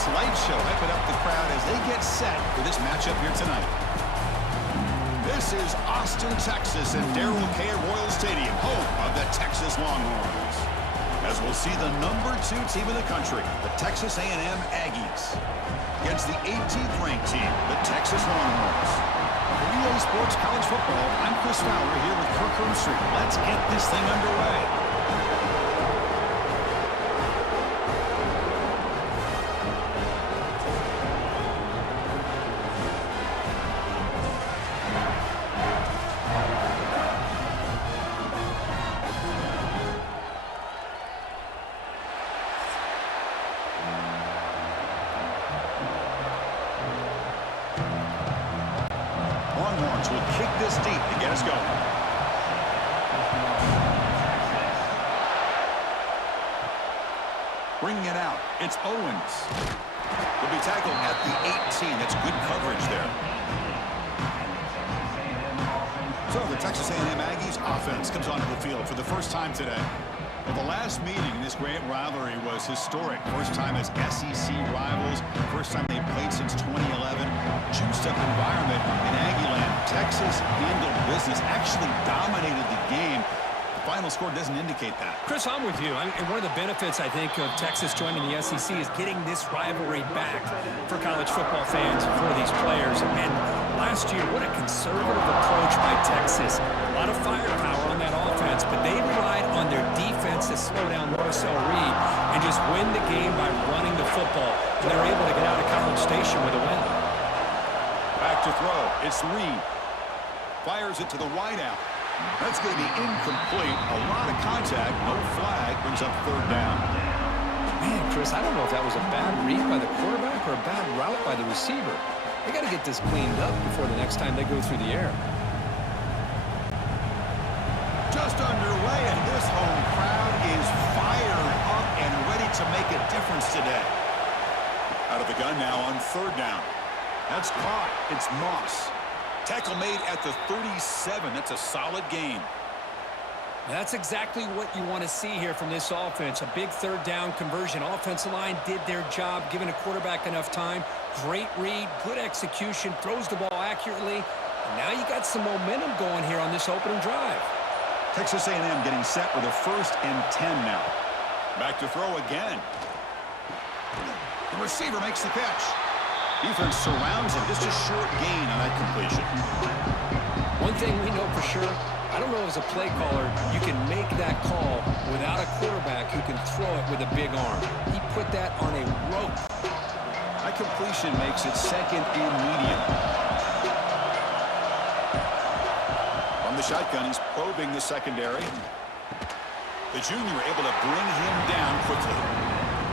this light show hyping up the crowd as they get set for this matchup here tonight. This is Austin, Texas, and Darrell K. Royal Stadium, home of the Texas Longhorns. As we'll see the #2 team in the country, the Texas A&M Aggies, against the 18th ranked team, the Texas Longhorns. For EA Sports College Football, I'm Chris Fowler here with Kirk Herbstreit. Let's get this thing underway. Longhorns will kick this deep to get us going. Bringing it out, it's Owens. Will be tackled at the 18. That's good coverage there. So the Texas A&M Aggies offense comes onto the field for the first time today. Well, the last meeting in this great rivalry was historic. First time as SEC rivals. First time they played since 2011. Juiced up environment in Aggieland. Texas handled business, actually dominated the game. The final score doesn't indicate that. Chris, I'm with you. And one of the benefits, I think, of Texas joining the SEC is getting this rivalry back for college football fans, for these players. And last year, what a conservative approach by Texas. A lot of firepower on that offense, but they relied on their defense to slow down Marcel Reed and just win the game by running the football. And they're able to get out of College Station with a win. Back to throw. It's Reed. Fires it to the wideout. That's going to be incomplete. A lot of contact. No flag. Brings up third down. Man, Chris, I don't know if that was a bad read by the quarterback or a bad route by the receiver. They got to get this cleaned up before the next time they go through the air. Just underway, and this home crowd is fired up and ready to make a difference today. Out of the gun now on third down. That's caught. It's Moss. Tackle made at the 37. That's a solid gain. That's exactly what you want to see here from this offense. A big third down conversion. Offensive line did their job, giving a quarterback enough time. Great read, good execution, throws the ball accurately. And now you got some momentum going here on this opening drive. Texas A&M getting set with a 1st and 10 now. Back to throw again. The receiver makes the catch. Defense surrounds him. Just a short gain on that completion. One thing we know for sure, I don't know as a play caller, you can make that call without a quarterback who can throw it with a big arm. He put that on a rope. That completion makes it 2nd and medium. From the shotgun, he's probing the secondary. The junior able to bring him down quickly.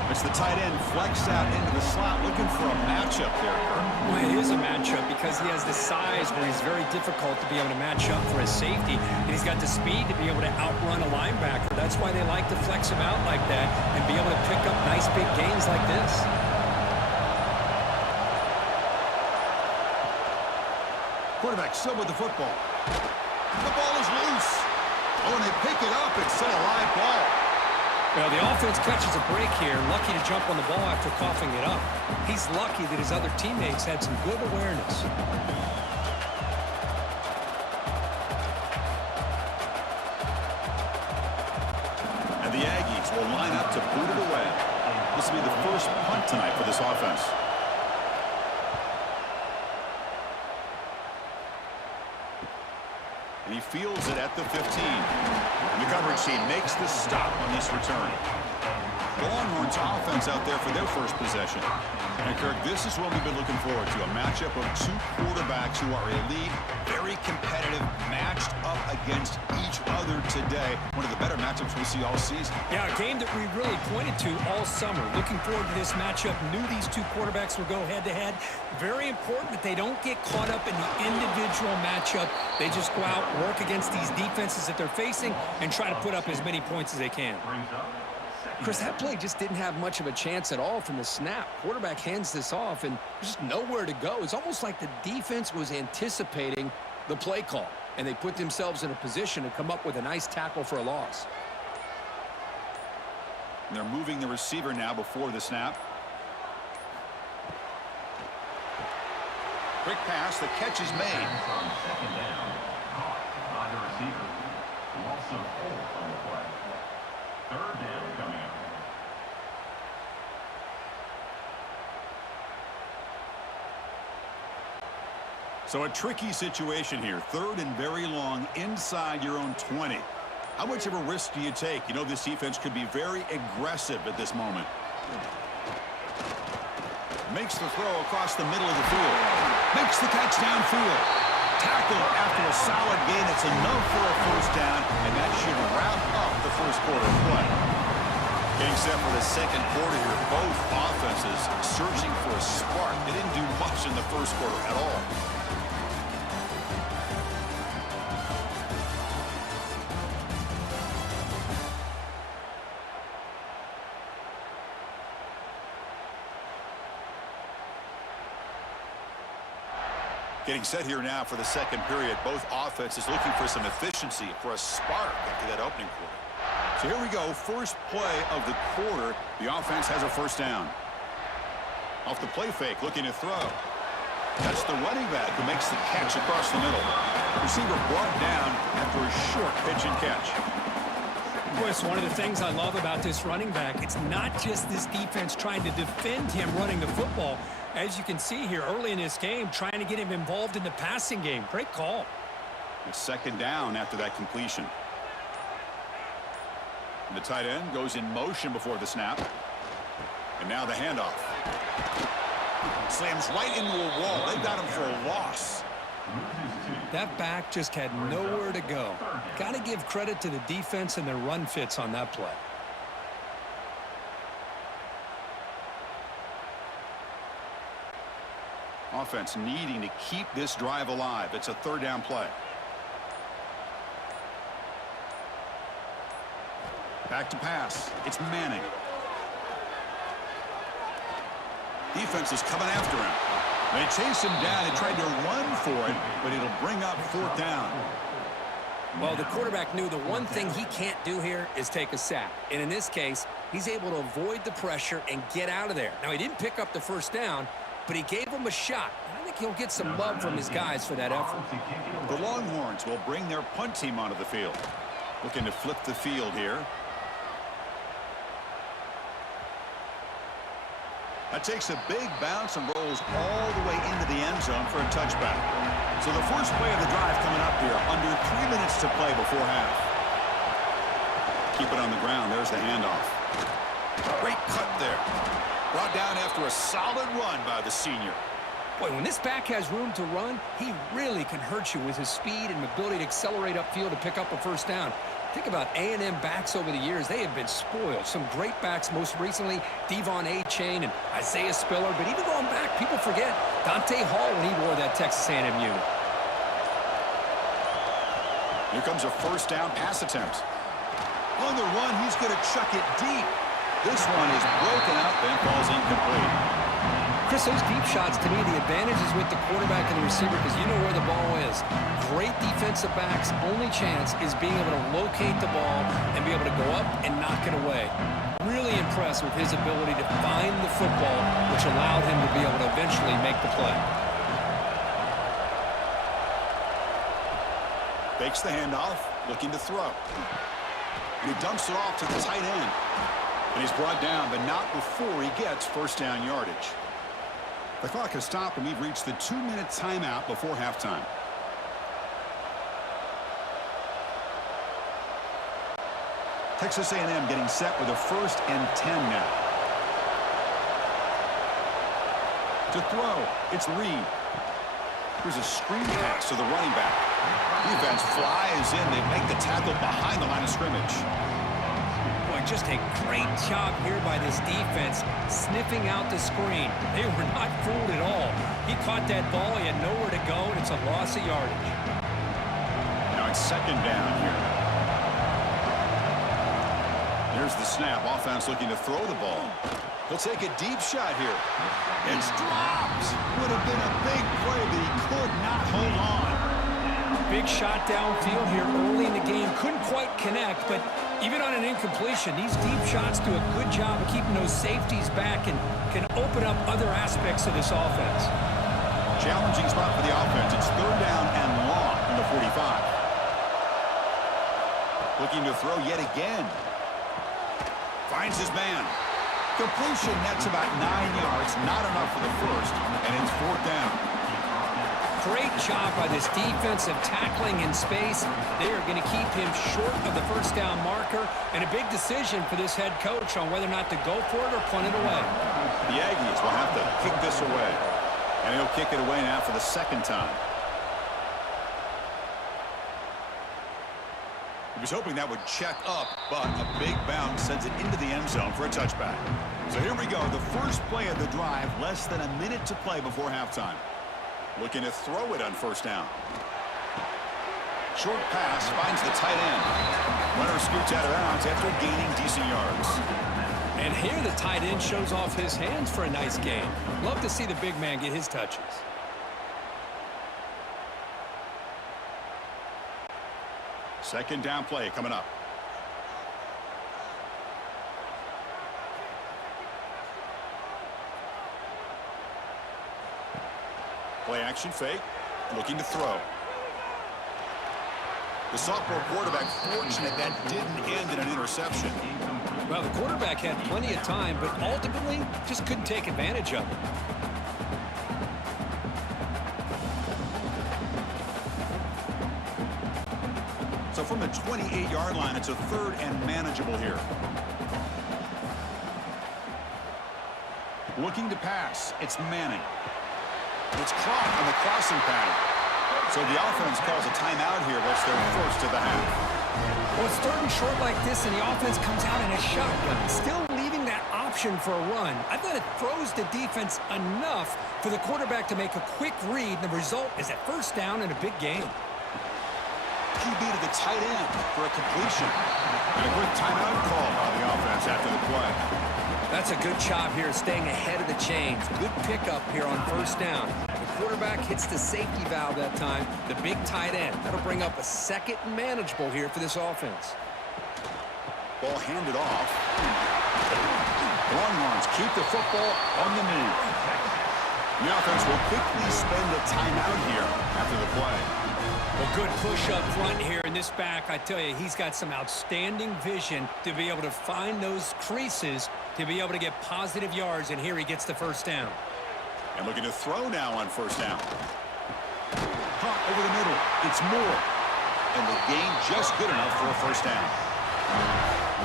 It's the tight end flex out into the slot, looking for a matchup there, Kirk. Well, it is a matchup because he has the size where he's very difficult to be able to match up for his safety, and he's got the speed to be able to outrun a linebacker. That's why they like to flex him out like that and be able to pick up nice big gains like this. Quarterback still with the football. The ball is loose. Oh, and they pick it up. It's still a live ball. Well, the offense catches a break here, lucky to jump on the ball after coughing it up. He's lucky that his other teammates had some good awareness. And the Aggies will line up to boot it away. This will be the first punt tonight for this offense. And he fields it at the 15. And the coverage team makes the stop on this return. The Longhorns offense out there for their first possession. And Kirk, this is what we've been looking forward to. A matchup of two quarterbacks who are elite, very competitive, matched up against each other today. One of the better matchups we see all season. Yeah, a game that we really pointed to all summer. Looking forward to this matchup. Knew these two quarterbacks would go head-to-head. Very important that they don't get caught up in the individual matchup. They just go out, work against these defenses that they're facing, and try to put up as many points as they can. Chris, that play just didn't have much of a chance at all from the snap. Quarterback hands this off, and there's just nowhere to go. It's almost like the defense was anticipating the play call, and they put themselves in a position to come up with a nice tackle for a loss. And they're moving the receiver now before the snap. Quick pass, the catch is made. On second down, caught by the receiver. Loss of 4 on the play. Third down coming up. So a tricky situation here. Third and very long inside your own 20. How much of a risk do you take? You know, this defense could be very aggressive at this moment. Makes the throw across the middle of the field. Makes the catch downfield. Tackle after a solid gain. It's enough for a first down, and that should wrap up the first quarter of play. Getting set for the second quarter here. Both offenses searching for a spark. They didn't do much in the first quarter at all. Getting set here now for the second period. Both offenses looking for some efficiency, for a spark after that opening quarter. So here we go. First play of the quarter. The offense has a first down. Off the play fake, looking to throw. That's the running back who makes the catch across the middle. Receiver brought down after a short pitch and catch. Boy, it's one of the things I love about this running back. It's not just this defense trying to defend him running the football. As you can see here early in this game, trying to get him involved in the passing game. Great call. It's second down after that completion. And the tight end goes in motion before the snap. And now the handoff. Slams right into a wall. They've got him for a loss. That back just had nowhere to go. Got to give credit to the defense and their run fits on that play. Offense needing to keep this drive alive. It's a third down play. Back to pass. It's Manning. Defense is coming after him. They chase him down. They tried to run for it, but it'll bring up fourth down. Well, the quarterback knew the one thing he can't do here is take a sack. And in this case, he's able to avoid the pressure and get out of there. Now, he didn't pick up the first down, but he gave him a shot. I think he'll get some love from his guys for that effort. The Longhorns will bring their punt team onto the field. Looking to flip the field here. That takes a big bounce and rolls all the way into the end zone for a touchback. So the first play of the drive coming up here. Under 3 minutes to play before half. Keep it on the ground. There's the handoff. Great cut there. Brought down after a solid run by the senior. Boy, when this back has room to run, he really can hurt you with his speed and ability to accelerate upfield to pick up a first down. Think about A&M backs over the years. They have been spoiled. Some great backs, most recently Devon A-Chain and Isaiah Spiller. But even going back, people forget Dante Hall when he wore that Texas A&M unit. Here comes a first down pass attempt. On the run, he's going to chuck it deep. This one is broken up and falls incomplete. Chris, those deep shots, to me, the advantage is with the quarterback and the receiver because you know where the ball is. Great defensive backs' only chance is being able to locate the ball and be able to go up and knock it away. Really impressed with his ability to find the football, which allowed him to be able to eventually make the play. Fakes the handoff, looking to throw. And he dumps it off to the tight end. And he's brought down, but not before he gets first down yardage. The clock has stopped, and we've reached the 2-minute timeout before halftime. Texas A&M getting set with a 1st and 10 now. To throw, it's Reed. Here's a screen pass to the running back. Defense flies in. They make the tackle behind the line of scrimmage. Boy, just a great job here by this defense, sniffing out the screen. They were not fooled at all. He caught that ball. He had nowhere to go, and it's a loss of yardage. Now it's second down here. Here's the snap. Offense looking to throw the ball. He'll take a deep shot here. It's dropped. Would have been a big play, but he could not hold on. Big shot downfield here early in the game. Couldn't quite connect, but even on an incompletion, these deep shots do a good job of keeping those safeties back and can open up other aspects of this offense. Challenging spot for the offense. It's third down and long from the 45. Looking to throw yet again. Finds his man. Completion, that's about 9 yards. Not enough for the first, and it's fourth down. Great job by this defensive tackling in space. They are going to keep him short of the first down marker, and a big decision for this head coach on whether or not to go for it or punt it away. The Aggies will have to kick this away, and he'll kick it away now for the second time. He was hoping that would check up, but a big bounce sends it into the end zone for a touchback. So here we go, the first play of the drive, less than a minute to play before halftime. Looking to throw it on first down. Short pass finds the tight end. Runner scoots out of bounds after gaining decent yards. And here the tight end shows off his hands for a nice gain. Love to see the big man get his touches. Second down play coming up. Play action fake. Looking to throw. The sophomore quarterback fortunate that didn't end in an interception. Well, the quarterback had plenty of time, but ultimately just couldn't take advantage of it. So from the 28-yard line, it's a third and manageable here. Looking to pass. It's Manning. It's caught on the crossing pattern. So the offense calls a timeout here. That's their first of the half. Well, it's third and short like this, and the offense comes out in a shotgun, still leaving that option for a run. I thought it throws the defense enough for the quarterback to make a quick read, and the result is a first down and a big gain. QB to the tight end for a completion. And a quick timeout call by the offense after the play. That's a good job here, staying ahead of the chains. Good pickup here on first down. The quarterback hits the safety valve that time, the big tight end. That'll bring up a second and manageable here for this offense. Ball handed off. Longhorns keep the football on the move. The offense will quickly spend a timeout here after the play. Well, good push up front here in this back. I tell you, he's got some outstanding vision to be able to find those creases, to be able to get positive yards, and here he gets the first down. And looking to throw now on first down. Hot over the middle. It's Moore. And the gain just good enough for a first down.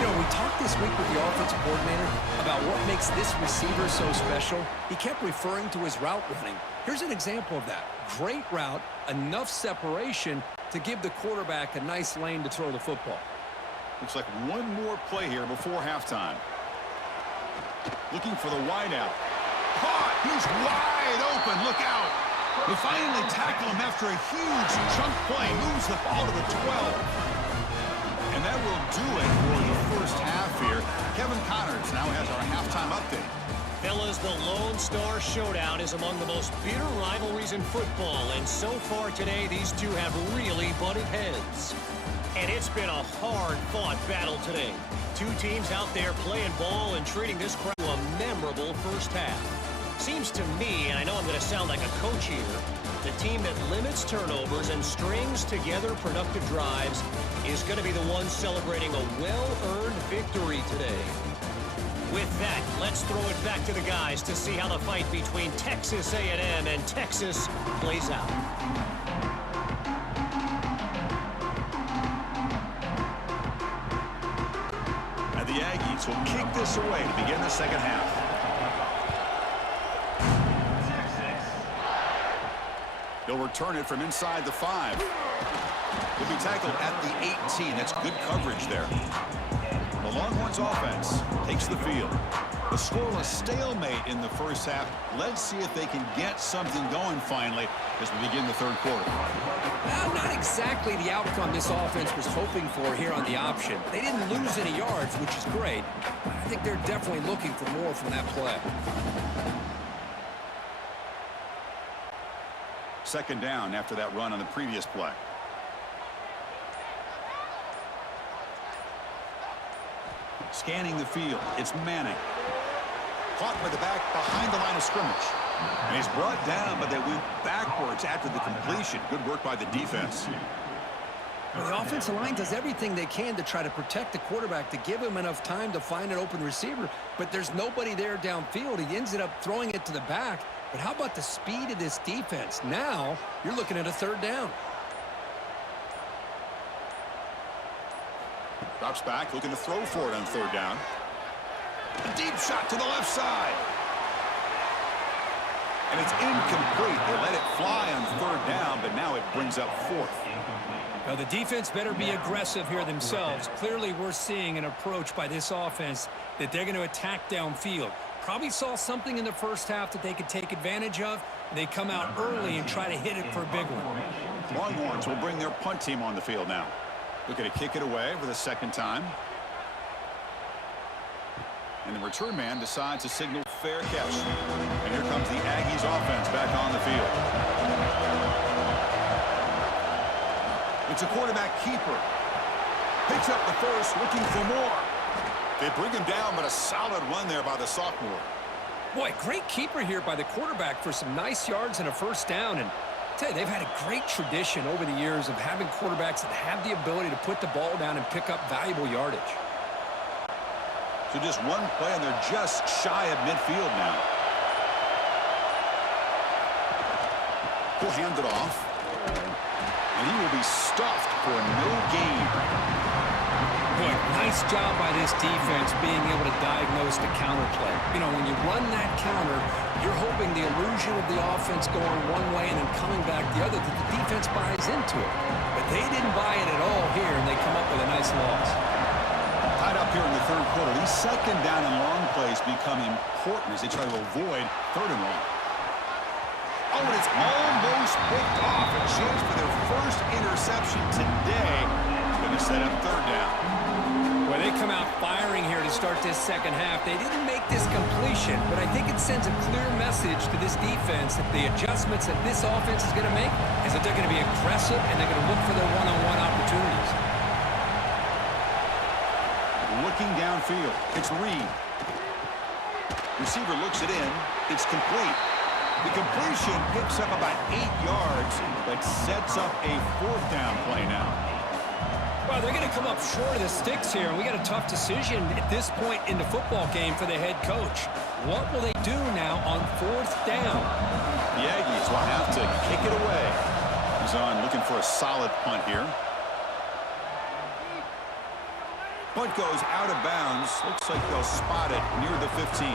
You know, we talked this week with the offensive coordinator about what makes this receiver so special. He kept referring to his route running. Here's an example of that. Great route, enough separation to give the quarterback a nice lane to throw the football. Looks like one more play here before halftime. Looking for the wideout. Caught! He's wide open. Look out! They finally tackle him after a huge chunk play. Moves the ball to the 12. And that will do it for the first half here. Kevin Connors now has our halftime update. Fellas, the Lone Star Showdown is among the most bitter rivalries in football, and so far today, these two have really butted heads. And it's been a hard-fought battle today. Two teams out there playing ball and treating this crowd to a memorable first half. Seems to me, and I know I'm going to sound like a coach here, the team that limits turnovers and strings together productive drives is going to be the one celebrating a well-earned victory today. With that, let's throw it back to the guys to see how the fight between Texas A&M and Texas plays out. And the Aggies will kick this away to begin the second half. They'll return it from inside the 5. He'll be tackled at the 18. That's good coverage there. The Longhorns offense takes the field. The scoreless stalemate in the first half. Let's see if they can get something going finally as we begin the third quarter. Well, not exactly the outcome this offense was hoping for here on the option. They didn't lose any yards, which is great. I think they're definitely looking for more from that play. Second down after that run on the previous play. Scanning the field. It's Manning. caught by the back behind the line of scrimmage. And he's brought down, but they went backwards after the completion. Good work by the defense. Well, the offensive line does everything they can to try to protect the quarterback, to give him enough time to find an open receiver, but there's nobody there downfield. He ends up throwing it to the back. But how about the speed of this defense? Now you're looking at a third down. Drops back, looking to throw for it on third down. A deep shot to the left side. And it's incomplete. They let it fly on third down, but now it brings up fourth. Now, the defense better be aggressive here themselves. Clearly, we're seeing an approach by this offense that they're going to attack downfield. Probably saw something in the first half that they could take advantage of. They come out early and try to hit it for a big one. Longhorns will bring their punt team on the field now. Looking to kick it away for the second time. And the return man decides to signal fair catch. And here comes the Aggies offense back on the field. It's a quarterback keeper. Picks up the first, looking for more. They bring him down, but a solid run there by the sophomore. Boy, great keeper here by the quarterback for some nice yards and a first down. And I tell you, they've had a great tradition over the years of having quarterbacks that have the ability to put the ball down and pick up valuable yardage. So just one play, and they're just shy of midfield now. He'll hand it off. And he will be stuffed for no gain. Boy, nice job by this defense being able to diagnose the counter play. You know, when you run that counter, you're hoping the illusion of the offense going one way and then coming back the other, that the defense buys into it. But they didn't buy it at all here, and they come up with a nice loss. Tied up here in the third quarter. These second down and long plays become important as they try to avoid third and long. Oh, and it's almost picked off. A chance for their first interception today. Going to set up third down. Well, they come out firing here to start this second half. They didn't make this completion, but I think it sends a clear message to this defense that the adjustments that this offense is going to make is that they're going to be aggressive and they're going to look for their one-on-one opportunities. Looking downfield. It's Reed. Receiver looks it in. It's complete. The completion picks up about 8 yards, but sets up a fourth down play now. Well, they're going to come up short of the sticks here, and we got a tough decision at this point in the football game for the head coach. What will they do now on fourth down? The Aggies will have to kick it away. He's on looking for a solid punt here. Punt goes out of bounds. Looks like they'll spot it near the 15.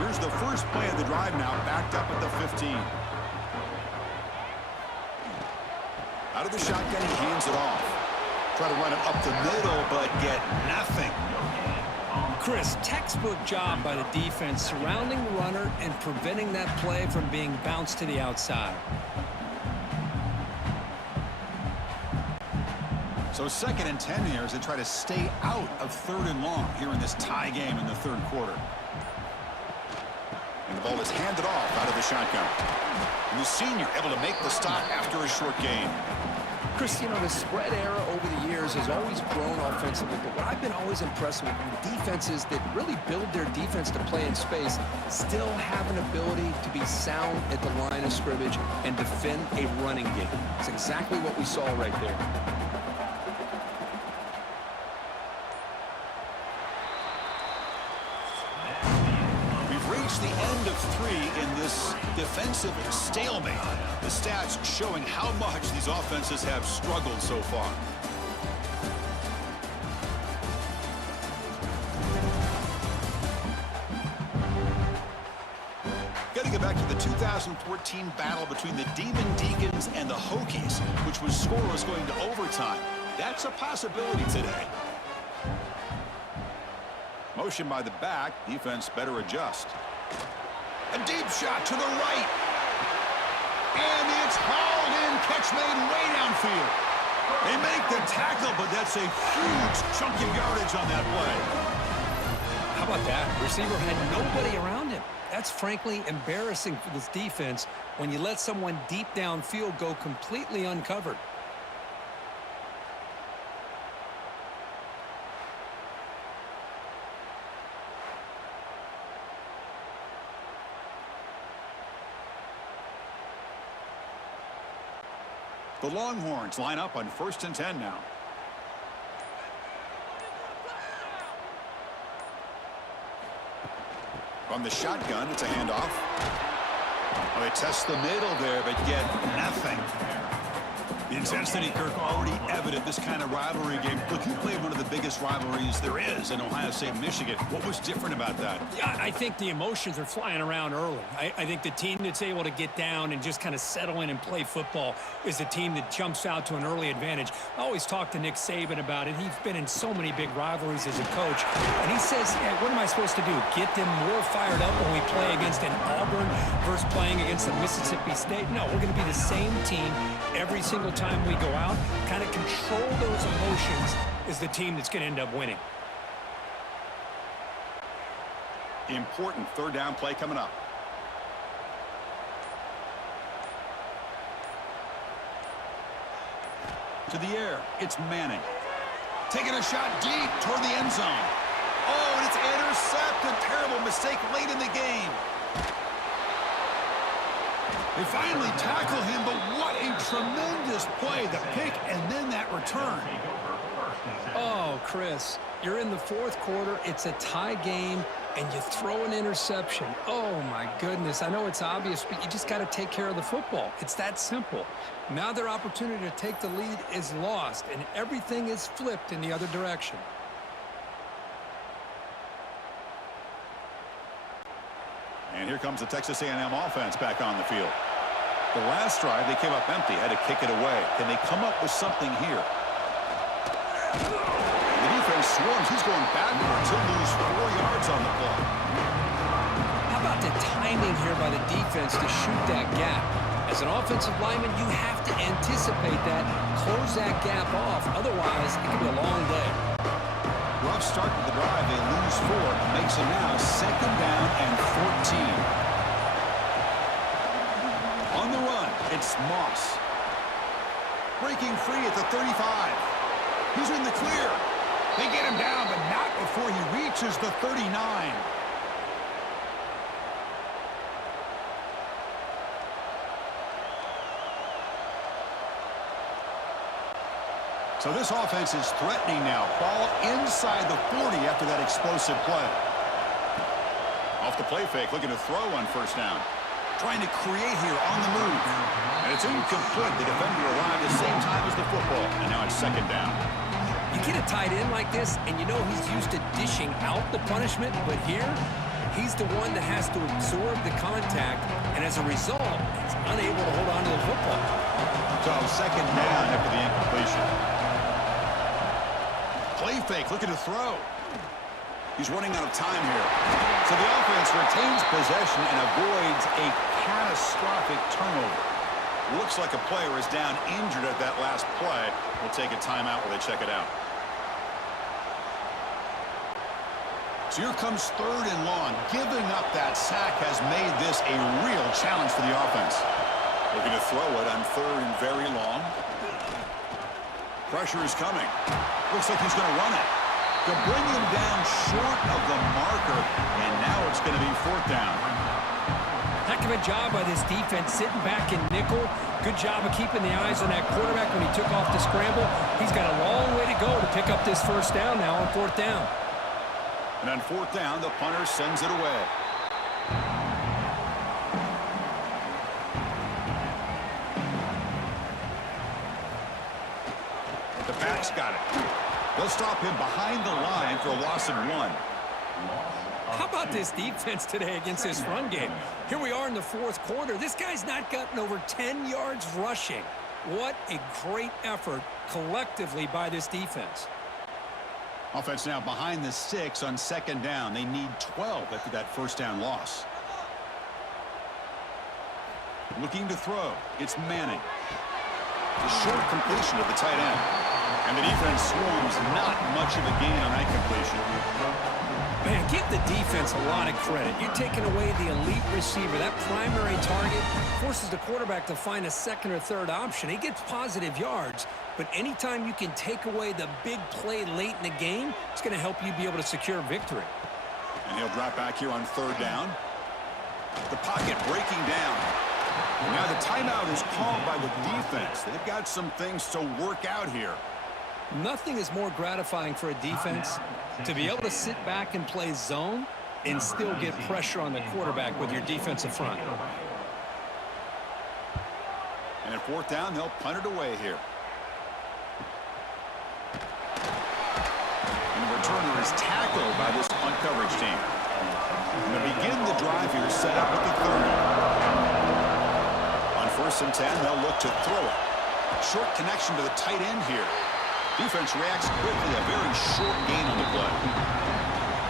Here's the first play of the drive now, backed up at the 15. Out of the shotgun, he hands it off. Try to run it up the middle, but get nothing. Chris, textbook job by the defense surrounding the runner and preventing that play from being bounced to the outside. So 2nd and 10 here as they try to stay out of third and long here in this tie game in the third quarter. And the ball is handed off out of the shotgun. And the senior able to make the stop after a short gain. Chris, you know, the spread era over the years has always grown offensively, but what I've been always impressed with defenses that really build their defense to play in space still have an ability to be sound at the line of scrimmage and defend a running game. It's exactly what we saw right there. The end of 3 in this defensive stalemate. The stats showing how much these offenses have struggled so far. Got to get back to the 2014 battle between the Demon Deacons and the Hokies, which was scoreless going to overtime. That's a possibility today. Motion by the back. Defense better adjust. A deep shot to the right. And it's hauled in. Catch made way downfield. They make the tackle, but that's a huge chunk of yardage on that play. How about that? Receiver had nobody around him. That's frankly embarrassing for this defense when you let someone deep downfield go completely uncovered. The Longhorns line up on 1st and 10 now. From the shotgun, it's a handoff. Well, they test the middle there, but get nothing. The intensity, Kirk, already evident this kind of rivalry game. Look, you played one of the biggest rivalries there is in Ohio State, Michigan. What was different about that? Yeah, I think the emotions are flying around early. I think the team that's able to get down and just kind of settle in and play football is the team that jumps out to an early advantage. I always talk to Nick Saban about it. He's been in so many big rivalries as a coach. And he says, hey, what am I supposed to do? Get them more fired up when we play against an Auburn versus playing against a Mississippi State? No, we're going to be the same team every single time we go out. Kind of control those emotions is the team that's going to end up winning. Important 3rd down play coming up. To the air, it's Manning. Taking a shot deep toward the end zone. Oh, and it's intercepted. Terrible mistake late in the game. They finally tackle him, but what a tremendous play. The pick and then that return. Oh, Chris, you're in the 4th quarter. It's a tie game, and you throw an interception. Oh, my goodness. I know it's obvious, but you just got to take care of the football. It's that simple. Now their opportunity to take the lead is lost, and everything is flipped in the other direction. And here comes the Texas A&M offense back on the field. The last drive, they came up empty, had to kick it away. Can they come up with something here? The defense swarms. He's going backwards. He'll lose 4 yards on the play. How about the timing here by the defense to shoot that gap? As an offensive lineman, you have to anticipate that, close that gap off. Otherwise, it could be a long day. Rough start to the drive. They lose 4. Makes it now 2nd down and 14. On the run, it's Moss. Breaking free at the 35. He's in the clear. They get him down, but not before he reaches the 39. So this offense is threatening now. Ball inside the 40 after that explosive play. Off the play fake, looking to throw on 1st down. Trying to create here on the move. And it's incomplete. The defender arrived at the same time as the football. And now it's 2nd down. You get a tight end like this, and you know he's used to dishing out the punishment, but here, he's the one that has to absorb the contact, and as a result, he's unable to hold on to the football. So 2nd down after the incompletion. Play fake, looking to throw. He's running out of time here. So the offense retains possession and avoids a catastrophic turnover. Looks like a player is down injured at that last play. We'll take a timeout while they check it out. So here comes 3rd and long. Giving up that sack has made this a real challenge for the offense. Looking to throw it on 3rd and very long. Pressure is coming. Looks like he's going to run it. To bring him down short of the marker, and now it's going to be 4th down. Heck of a job by this defense sitting back in nickel. Good job of keeping the eyes on that quarterback when he took off the scramble. He's got a long way to go to pick up this 1st down now on 4th down. And on 4th down, the punter sends it away. The back's got it. They'll stop him behind the line for a loss of 1. How about this defense today against this run game? Here we are in the 4th quarter. This guy's not gotten over 10 yards rushing. What a great effort collectively by this defense. Offense now behind the 6 on 2nd down. They need 12 after that 1st down loss. Looking to throw. It's Manning. The short completion of the tight end. And the defense swarms, not much of a gain on that completion. Man, give the defense a lot of credit. You're taking away the elite receiver. That primary target forces the quarterback to find a 2nd or 3rd option. He gets positive yards, but anytime you can take away the big play late in the game, it's going to help you be able to secure victory. And he'll drop back here on 3rd down. The pocket breaking down. And now the timeout is called by the defense. They've got some things to work out here. Nothing is more gratifying for a defense to be able to sit back and play zone and still get pressure on the quarterback with your defensive front. And at fourth down, they'll punt it away here. And the returner is tackled by this punt coverage team. And to begin the drive here, set up at the 30. On 1st and 10, they'll look to throw it. Short connection to the tight end here. Defense reacts quickly, a very short gain on the play.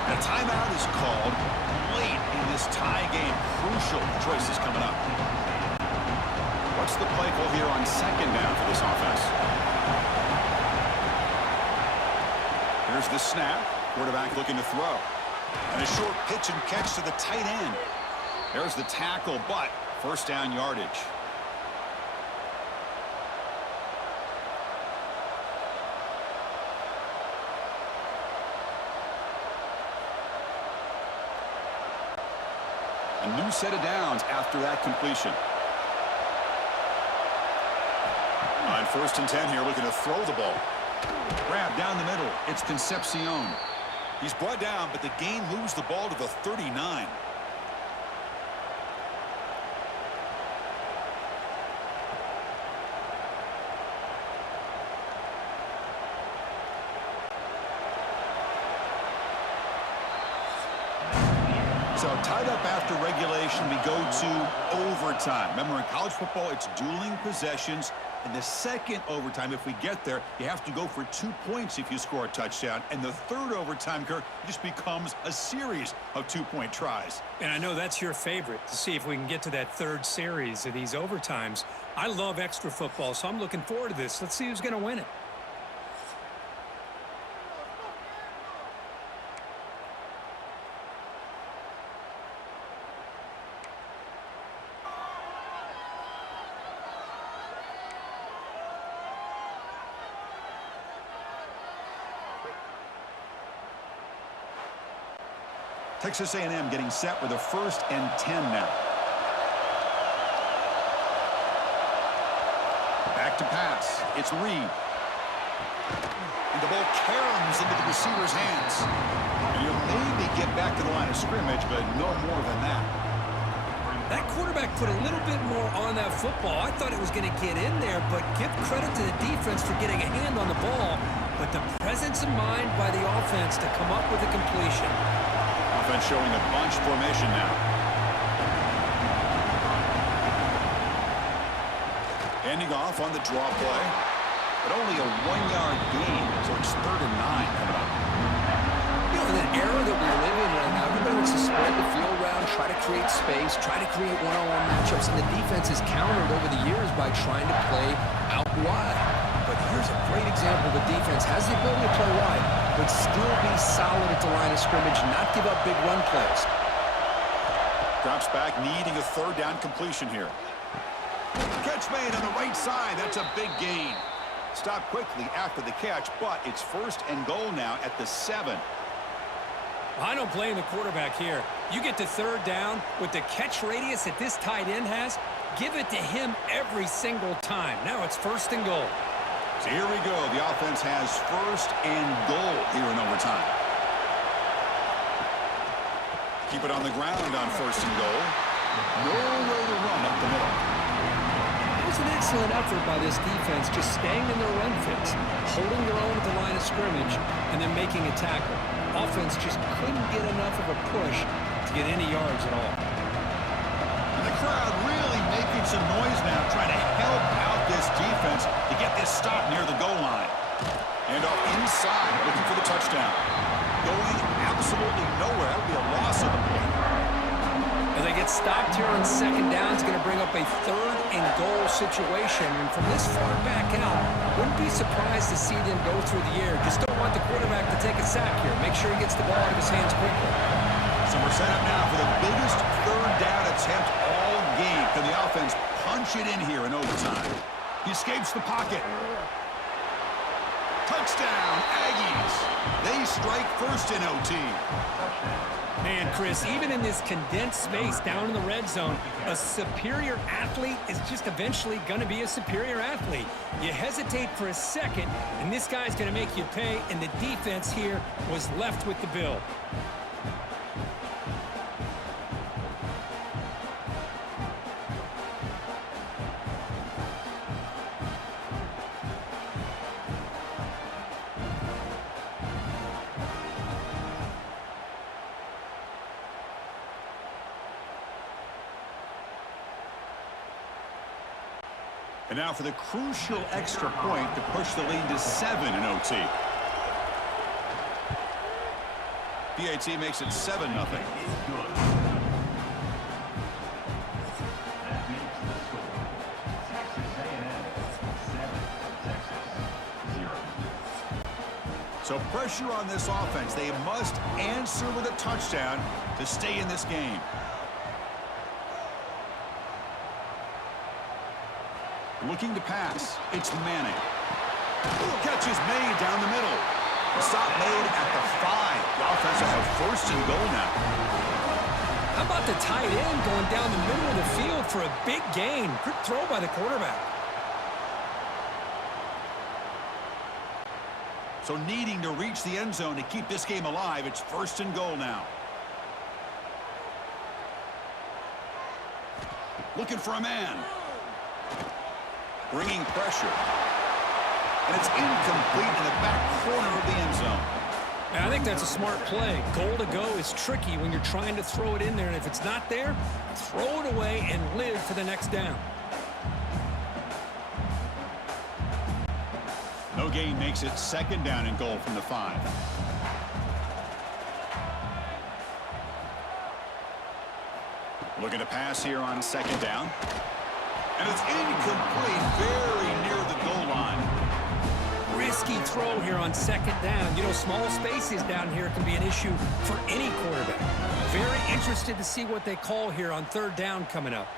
And a timeout is called late in this tie game. Crucial choices coming up. What's the play call here on 2nd down for this offense? Here's the snap. Quarterback looking to throw. And a short pitch and catch to the tight end. There's the tackle, but 1st down yardage. A new set of downs after that completion. On 1st and 10 here, looking to throw the ball. Grab down the middle. It's Concepcion. He's brought down, but the gain moves the ball to the 39. So tied up after regulation, we go to overtime. Remember, in college football, it's dueling possessions. In the second overtime, if we get there, you have to go for 2 points if you score a touchdown. And the third overtime, Kirk, just becomes a series of 2-point tries. And I know that's your favorite, to see if we can get to that third series of these overtimes. I love extra football, so I'm looking forward to this. Let's see who's going to win it. Texas A&M getting set with a 1st and 10 now. Back to pass. It's Reed. And the ball caroms into the receiver's hands. And you'll maybe get back to the line of scrimmage, but no more than that. That quarterback put a little bit more on that football. I thought it was going to get in there, but give credit to the defense for getting a hand on the ball. But the presence of mind by the offense to come up with a completion. Offense showing a bunch formation now. Ending off on the draw play, but only a 1-yard gain, so it's 3rd and 9 coming up. You know, in an era that we live in right now, everybody wants to spread the field around, try to create space, try to create one-on-one matchups, and the defense has countered over the years by trying to play out wide. But here's a great example. The defense has the ability to play wide, but still be solid at the line of scrimmage, not give up big run plays. Drops back, needing a 3rd down completion here. Catch made on the right side. That's a big gain. Stop quickly after the catch, but it's 1st and goal now at the 7. I don't blame the quarterback here. You get to 3rd down with the catch radius that this tight end has, give it to him every single time. Now it's 1st and goal. So here we go. The offense has 1st and goal here in overtime. Keep it on the ground on 1st and goal. Nowhere to run up the middle. It was an excellent effort by this defense, just staying in their run fits, holding their own at the line of scrimmage, and then making a tackle. Offense just couldn't get enough of a push to get any yards at all. And the crowd really making some noise now, trying to help out this defense to get this stop near the goal line. And off inside, looking for the touchdown. Going absolutely nowhere. That would be a loss of the play. And they get stopped here on 2nd down. It's going to bring up a 3rd and goal situation. And from this far back out, wouldn't be surprised to see them go through the air. Just don't want the quarterback to take a sack here. Make sure he gets the ball out of his hands quickly. So we're set up now for the biggest 3rd down attempt all game. Can the offense punch it in here in overtime? He escapes the pocket. Touchdown, Aggies. They strike first in OT. Man, Chris, even in this condensed space down in the red zone, a superior athlete is just eventually going to be a superior athlete. You hesitate for a second, and this guy's going to make you pay, and the defense here was left with the bill. And now for the crucial extra point to push the lead to 7 in OT. PAT makes it 7-0. Good. That makes the score. Texas A&M 7, Texas 0. So pressure on this offense. They must answer with a touchdown to stay in this game. Looking to pass. It's Manning. Catch is made down the middle. The stop made at the 5. The offense will have 1st and goal now. How about the tight end going down the middle of the field for a big gain? Good throw by the quarterback. So needing to reach the end zone to keep this game alive, it's 1st and goal now. Looking for a man. Bringing pressure. And it's incomplete in the back corner of the end zone. And I think that's a smart play. Goal to go is tricky when you're trying to throw it in there, and if it's not there, throw it away and live for the next down. No gain makes it 2nd down and goal from the 5. Looking to pass here on 2nd down. And it's incomplete, very near the goal line. Risky throw here on 2nd down. You know, small spaces down here can be an issue for any quarterback. Very interested to see what they call here on 3rd down coming up.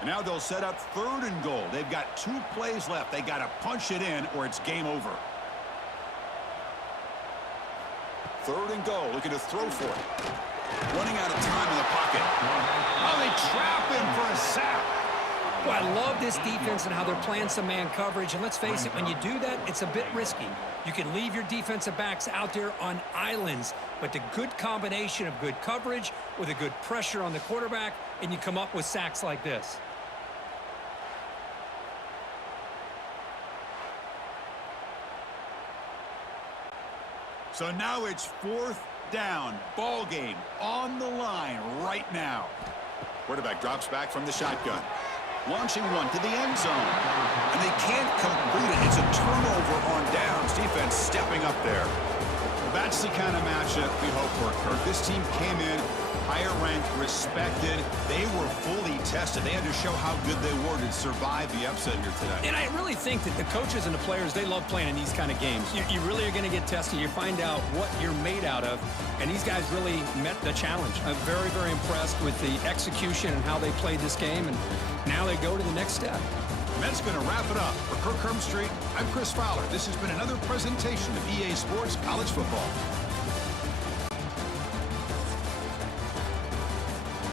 And now they'll set up 3rd and goal. They've got 2 plays left. They got to punch it in or it's game over. 3rd and goal, looking to throw for it. Running out of time in the pocket. Oh, they trap him for a sack. Well, I love this defense and how they're playing some man coverage. And let's face it, when you do that, it's a bit risky. You can leave your defensive backs out there on islands, but the good combination of good coverage with a good pressure on the quarterback, and you come up with sacks like this. So now it's 4th down. Ball game on the line right now. Quarterback drops back from the shotgun. Launching one to the end zone. And they can't complete it. It's a turnover on downs. Defense stepping up there. Well, that's the kind of matchup we hope for, Kirk. This team came in higher ranked, respected. They were fully tested. They had to show how good they were to survive the upset here today. And I really think that the coaches and the players, they love playing in these kind of games. You really are going to get tested. You find out what you're made out of. And these guys really met the challenge. I'm very, very impressed with the execution and how they played this game. And now they go to the next step. And that's going to wrap it up. For Kirk Herbstreit, I'm Chris Fowler. This has been another presentation of EA Sports College Football.